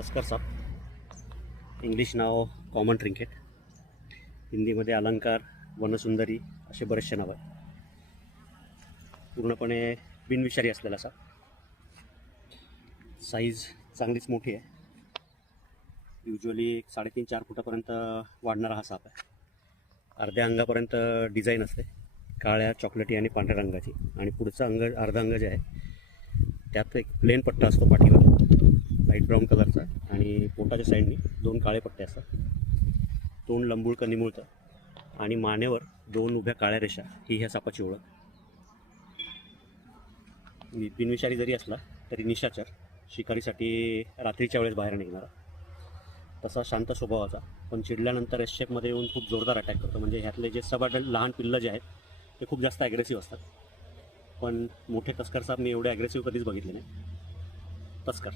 तस्कर साप, इंग्लिश नाव common trinket, हिंदीमध्ये अलंकार, वनसुंदरी असे बरेचसे नाव आहे. पूर्णपणे बिनविषारी असलेला साप. साईज चांगलीच मोठी आहे. युजली 3.5-4 फुटापर्यंत वाढणारा हा साप आहे. अर्ध्या अंगापर्यंत डिझाईन असते, काळ्या, चॉकलेटी आणि पांढऱ्या रंगाची. आणि पुढचं अंग, अर्धा अंग जे आहे त्यात एक प्लेन पट्टा असतो पाठीवर, लाईट ब्राऊन कलरचा. आणि पोटाच्या साईडनी 2 काळे पट्टे असतात. तोंड लंबुळकं निमुळतं आणि मानेवर 2 उभ्या काळ्या रेषा. ही ह्या सापाची ओळख. बिनविषारी जरी असला तरी निशाचर, शिकारीसाठी रात्रीच्या वेळेस बाहेर निघणारा. तसा शांत स्वभावाचा, पण चिडल्यानंतर एस शेपमध्ये येऊन खूप जोरदार अटॅक करतो. म्हणजे ह्यातले जे सबअडल्ट लहान पिल्लं जे आहेत ते खूप जास्त ॲग्रेसिव्ह असतात. पण मोठे तस्कर साप मी एवढे ॲग्रेसिव्ह कधीच बघितले नाही. तस्कर.